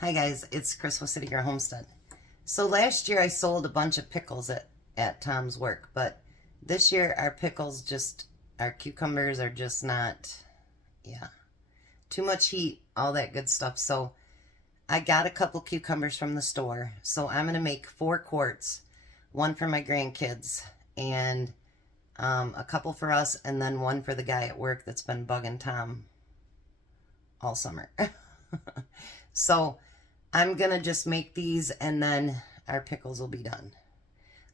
Hi guys, it's Chris with City Girl Homestead. So last year I sold a bunch of pickles at Tom's work, but this year our cucumbers are just not, too much heat, all that good stuff. So I got a couple cucumbers from the store. So I'm going to make 4 quarts, one for my grandkids and a couple for us, and then one for the guy at work that's been bugging Tom all summer. So I'm going to just make these and then our pickles will be done.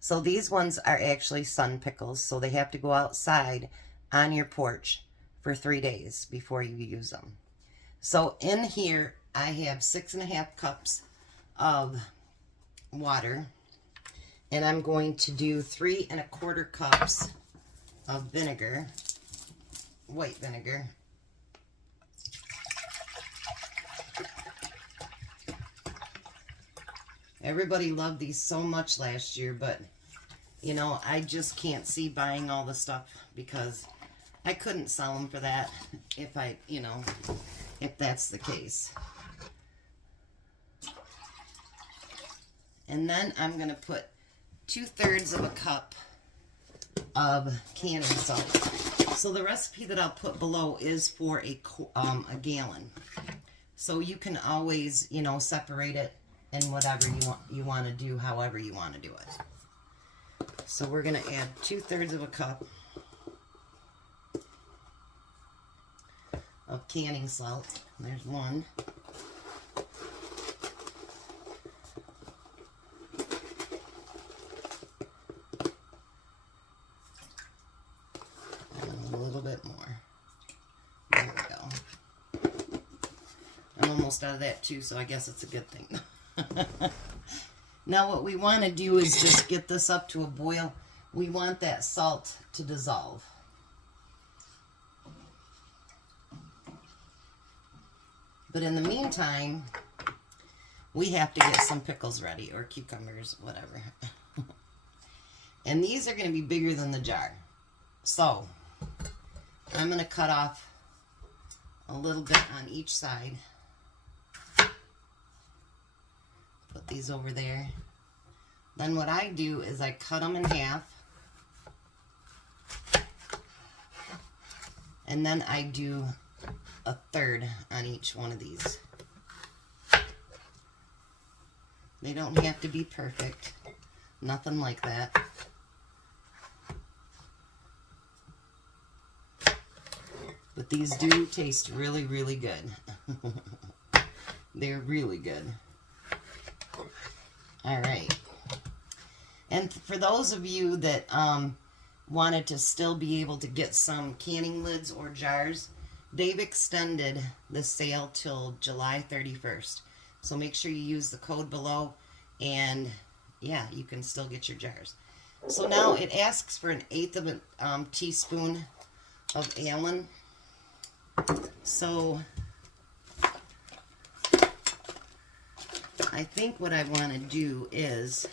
So these ones are actually sun pickles, so they have to go outside on your porch for 3 days before you use them. So in here I have 6.5 cups of water, and I'm going to do 3¼ cups of vinegar, white vinegar. Everybody loved these so much last year, but, you know, I just can't see buying all the stuff because I couldn't sell them for that if if that's the case. And then I'm going to put 2/3 cup of canning salt. So the recipe that I'll put below is for a gallon. So you can always, separate it and whatever you want to do, however you want to do it. So we're going to add 2/3 cup of canning salt. There's one. And a little bit more. There we go. I'm almost out of that too, so I guess it's a good thing. Now what we want to do is just get this up to a boil. We want that salt to dissolve. But in the meantime, we have to get some pickles ready, or cucumbers, whatever. And these are going to be bigger than the jar. So I'm going to cut off a little bit on each side. Put these over there. Then what I do is I cut them in half. And then I do 1/3 on each one of these. They don't have to be perfect. Nothing like that. But these do taste really, really good. They're really good. All right. And for those of you that wanted to still be able to get some canning lids or jars, they've extended the sale till July 31st. So make sure you use the code below, and yeah, you can still get your jars. So now it asks for 1/8 teaspoon of alum. So I think what I want to do is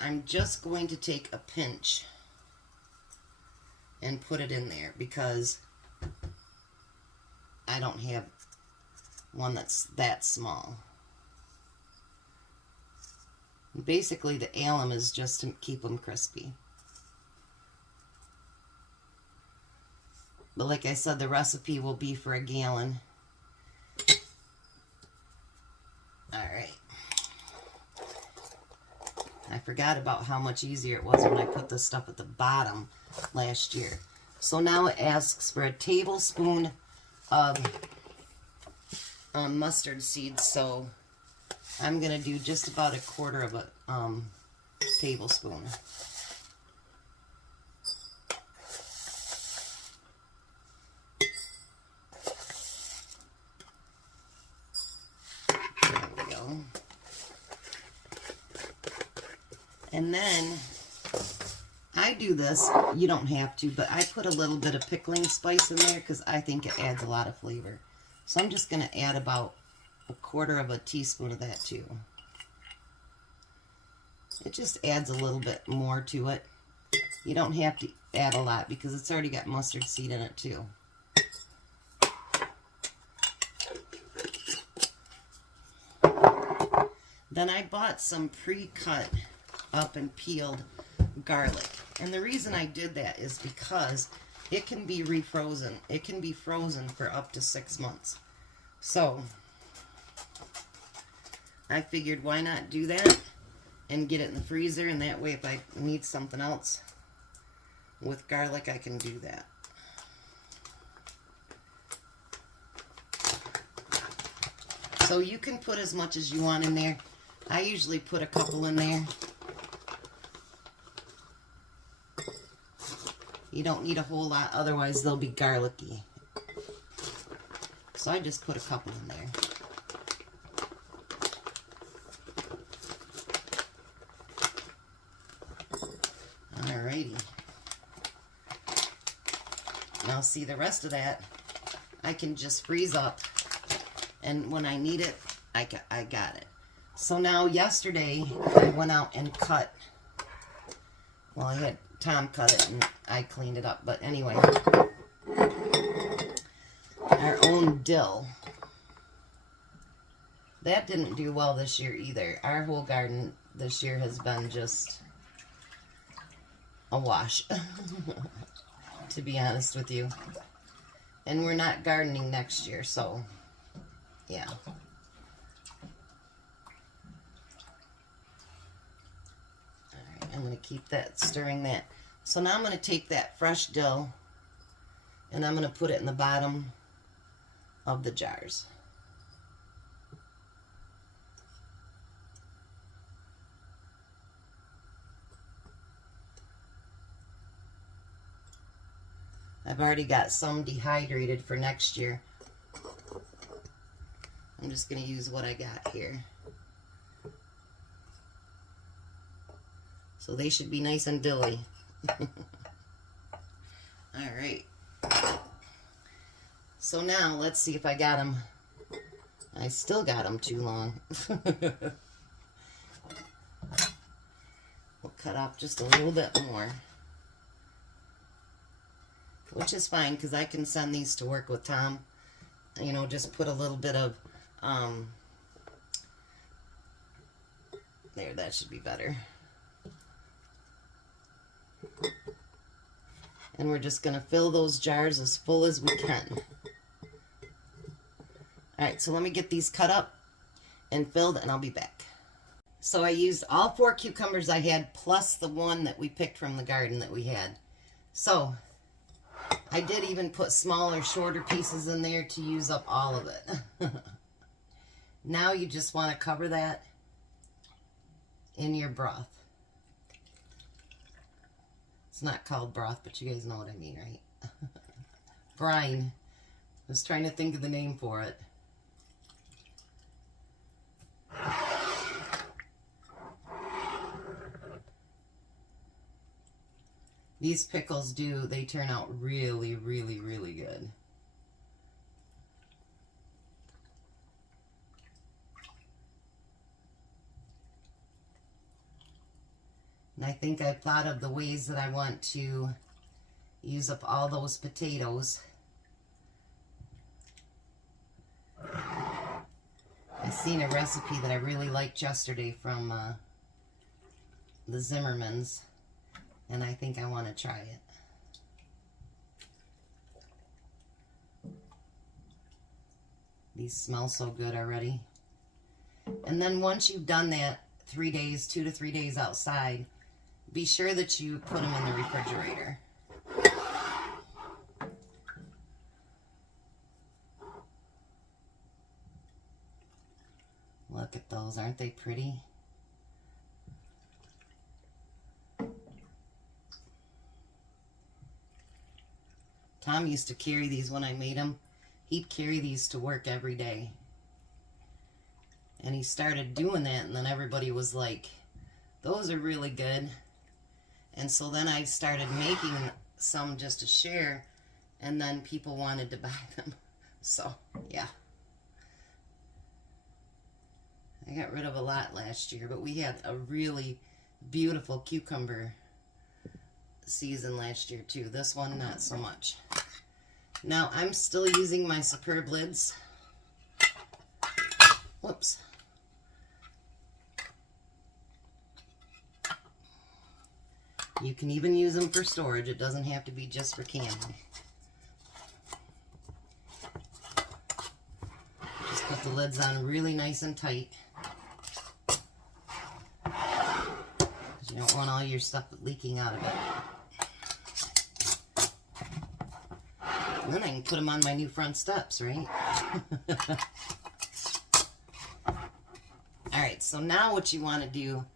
I'm just going to take a pinch and put it in there because I don't have one that's that small. Basically the alum is just to keep them crispy. But like I said, the recipe will be for a gallon. Alright. I forgot about how much easier it was when I put this stuff at the bottom last year. So now it asks for a tablespoon of mustard seeds. So I'm going to do just about 1/4 tablespoon. And then I do this, you don't have to, but I put a little bit of pickling spice in there because I think it adds a lot of flavor. So I'm just going to add about 1/4 teaspoon of that too. It just adds a little bit more to it. You don't have to add a lot because it's already got mustard seed in it too. Then I bought some pre-cut up and peeled garlic. And the reason I did that is because it can be refrozen. It can be frozen for up to 6 months. So I figured, why not do that and get it in the freezer, and that way if I need something else with garlic, I can do that. So you can put as much as you want in there. I usually put a couple in there. You don't need a whole lot, otherwise they'll be garlicky. So I just put a couple in there. Alrighty. Now see, the rest of that I can just freeze up, and when I need it, I got it. So now yesterday I went out and cut, well, I had Tom cut it and I cleaned it up, but anyway, our own dill. That didn't do well this year either. Our whole garden this year has been just a wash, to be honest with you. And we're not gardening next year, so yeah. Alright, I'm going to keep that, stirring that. So now I'm going to take that fresh dill and I'm going to put it in the bottom of the jars. I've already got some dehydrated for next year. I'm just going to use what I got here. So they should be nice and dilly. Alright. So now let's see if I got them. I still got them too long. We'll cut off just a little bit more. Which is fine, because I can send these to work with Tom. You know, just put a little bit of, there, that should be better. And we're just going to fill those jars as full as we can. Alright, so let me get these cut up and filled, and I'll be back. So I used all 4 cucumbers I had, plus the one that we picked from the garden that we had. So I did even put smaller, shorter pieces in there to use up all of it. Now you just want to cover that in your broth. It's not called broth, but you guys know what I mean, right? Brine. I was trying to think of the name for it. These pickles they turn out really, really, really good. And I think I've thought of the ways that I want to use up all those potatoes. I seen a recipe that I really liked yesterday from the Zimmermans. And I think I want to try it. These smell so good already. And then once you've done that 3 days, 2 to 3 days outside, be sure that you put them in the refrigerator. Look at those, aren't they pretty? Tom used to carry these when I made them. He'd carry these to work every day. And he started doing that, and then everybody was like, those are really good. And so then I started making some just to share, and then people wanted to buy them. So, yeah. I got rid of a lot last year, but we had a really beautiful cucumber season last year too. This one, not so much. Now, I'm still using my Superb lids. Whoops. You can even use them for storage. It doesn't have to be just for canning. Just put the lids on really nice and tight. Because you don't want all your stuff leaking out of it. And then I can put them on my new front steps, right? Alright, so now what you want to do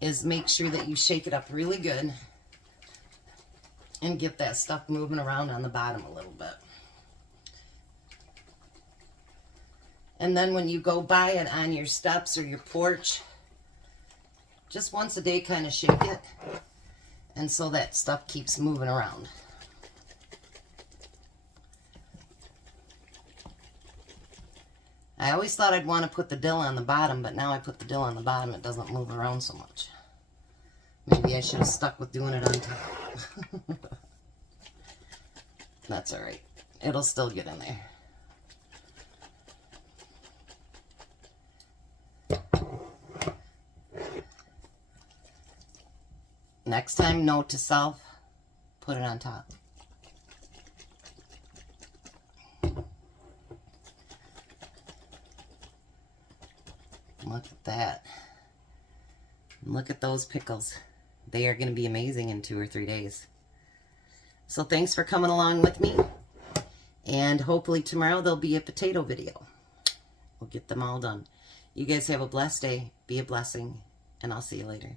is make sure that you shake it up really good and get that stuff moving around on the bottom a little bit. And then when you go by it on your steps or your porch, just once a day kind of shake it, and so that stuff keeps moving around. I always thought I'd want to put the dill on the bottom, but now I put the dill on the bottom, it doesn't move around so much. Maybe I should have stuck with doing it on top. That's alright. It'll still get in there. Next time, note to self, put it on top. Look at that. Look at those pickles. They are going to be amazing in 2 or 3 days. So thanks for coming along with me. And hopefully tomorrow there'll be a potato video. We'll get them all done. You guys have a blessed day. Be a blessing. And I'll see you later.